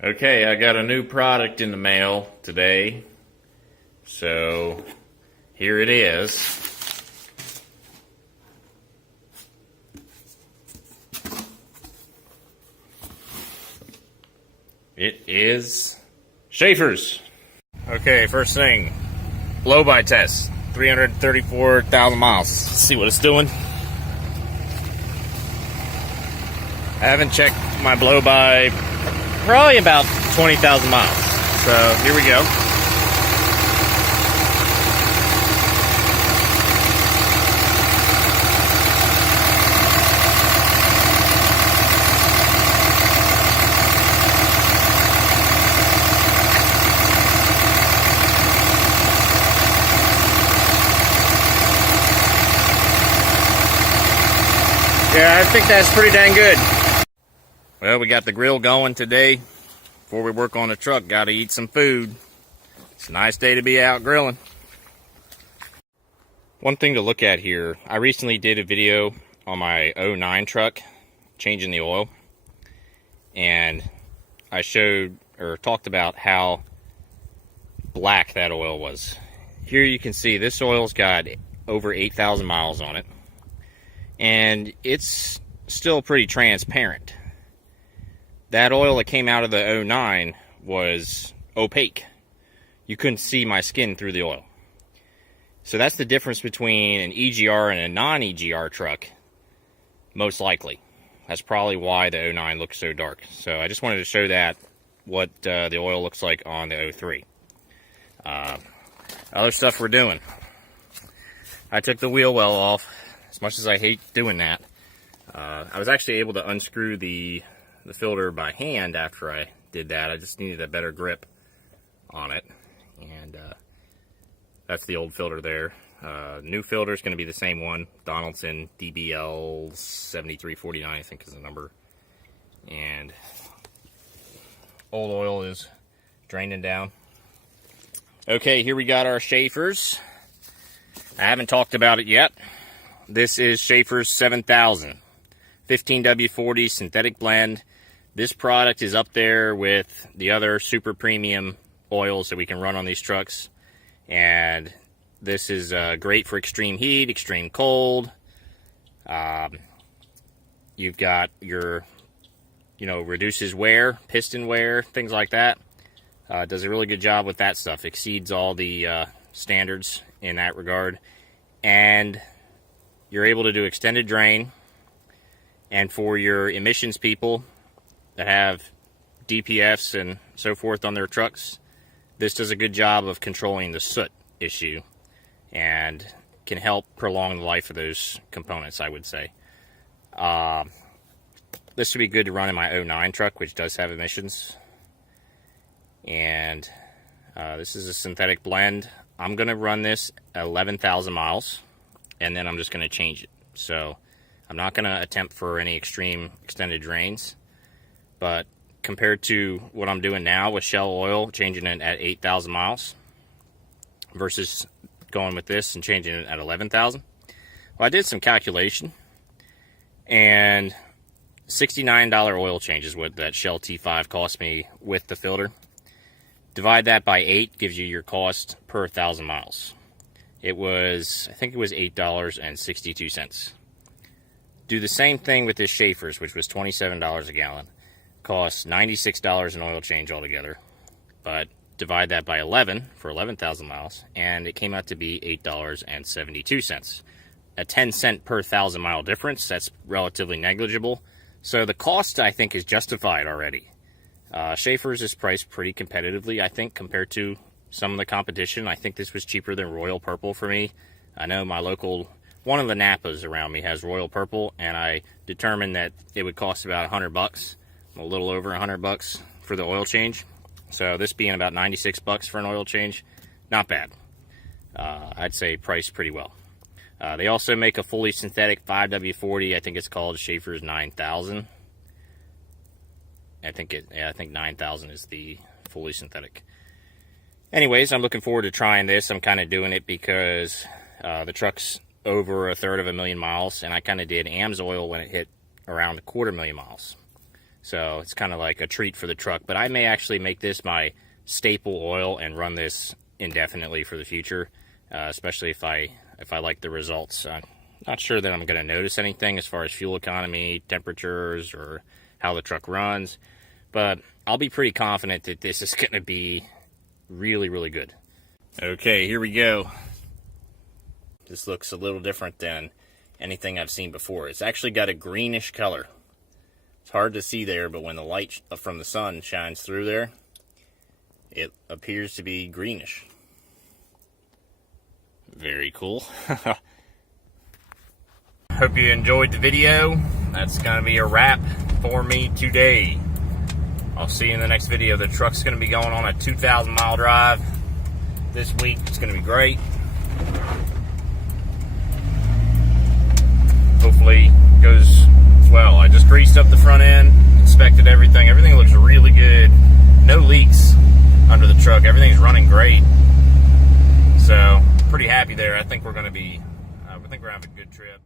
Okay, I got a new product in the mail today, so here it is. It is Schaeffers. Okay, first thing, blow-by test, 334,000 miles. Let's see what it's doing. I haven't checked my blow-by probably about 20,000 miles. So here we go. Yeah, I think that's pretty dang good. Well, we got the grill going today. Before we work on the truck, got to eat some food. It's a nice day to be out grilling. One thing to look at here, I recently did a video on my 09 truck, changing the oil. And I showed, or talked about how black that oil was. Here you can see this oil's got over 8,000 miles on it. And it's still pretty transparent. That oil that came out of the 09 was opaque. You couldn't see my skin through the oil. So that's the difference between an EGR and a non-EGR truck, most likely. That's probably why the 09 looks so dark. So I just wanted to show that, what the oil looks like on the 03. Other stuff we're doing. I took the wheel well off, as much as I hate doing that. I was actually able to unscrew the filter by hand after I did that. I just needed a better grip on it. And that's the old filter there. New filter is going to be the same one. Donaldson DBL 7349, I think is the number. And old oil is draining down. Okay, here we got our Schaeffers. I haven't talked about it yet. This is Schaeffers 7000. 15W40 synthetic blend. This product is up there with the other super premium oils that we can run on these trucks. And this is great for extreme heat, extreme cold. You've got your, reduces wear, piston wear, things like that. Does a really good job with that stuff. Exceeds all the standards in that regard. And you're able to do extended drain. And for your emissions people that have DPFs and so forth on their trucks, this does a good job of controlling the soot issue and can help prolong the life of those components, I would say. This would be good to run in my 09 truck, which does have emissions. And this is a synthetic blend. I'm going to run this at 11,000 miles, and then I'm just going to change it. So I'm not going to attempt for any extreme extended drains, but compared to what I'm doing now with Shell oil, changing it at 8,000 miles versus going with this and changing it at 11,000. Well, I did some calculation, and $69 oil change is what that Shell T5 cost me with the filter. Divide that by 8, gives you your cost per 1,000 miles. It was, I think it was $8.62. Do the same thing with this Schaeffers, which was $27 a gallon. Costs $96 in oil change altogether. But divide that by 11 for 11,000 miles, and it came out to be $8.72. A 10-cent per 1,000 mile difference. That's relatively negligible. So the cost, I think, is justified already. Schaeffers is priced pretty competitively, I think, compared to some of the competition. I think this was cheaper than Royal Purple for me. I know my local, one of the Napas around me has Royal Purple, and I determined that it would cost about $100, a little over $100 for the oil change. So this being about $96 for an oil change, not bad. I'd say priced pretty well. They also make a fully synthetic 5W40. I think it's called Schaeffers 9000. I think 9000 is the fully synthetic. Anyways, I'm looking forward to trying this. I'm kind of doing it because the truck's over 1/3 of a million miles, and I kind of did AMSOIL when it hit around 250,000 miles. So it's kind of like a treat for the truck. But I may actually make this my staple oil and run this indefinitely for the future, especially if I like the results. I'm not sure that I'm going to notice anything as far as fuel economy, temperatures, or how the truck runs. But I'll be pretty confident that this is going to be really, really good. Okay, here we go. This looks a little different than anything I've seen before. It's actually got a greenish color. It's hard to see there, but when the light from the sun shines through there, it appears to be greenish. Very cool. Hope you enjoyed the video. That's going to be a wrap for me today. I'll see you in the next video. The truck's going to be going on a 2,000 mile drive this week. It's going to be great. Hopefully goes well. I just greased up the front end, inspected everything. Everything looks really good. No leaks under the truck. Everything's running great. So pretty happy there. I think we're going to have a good trip.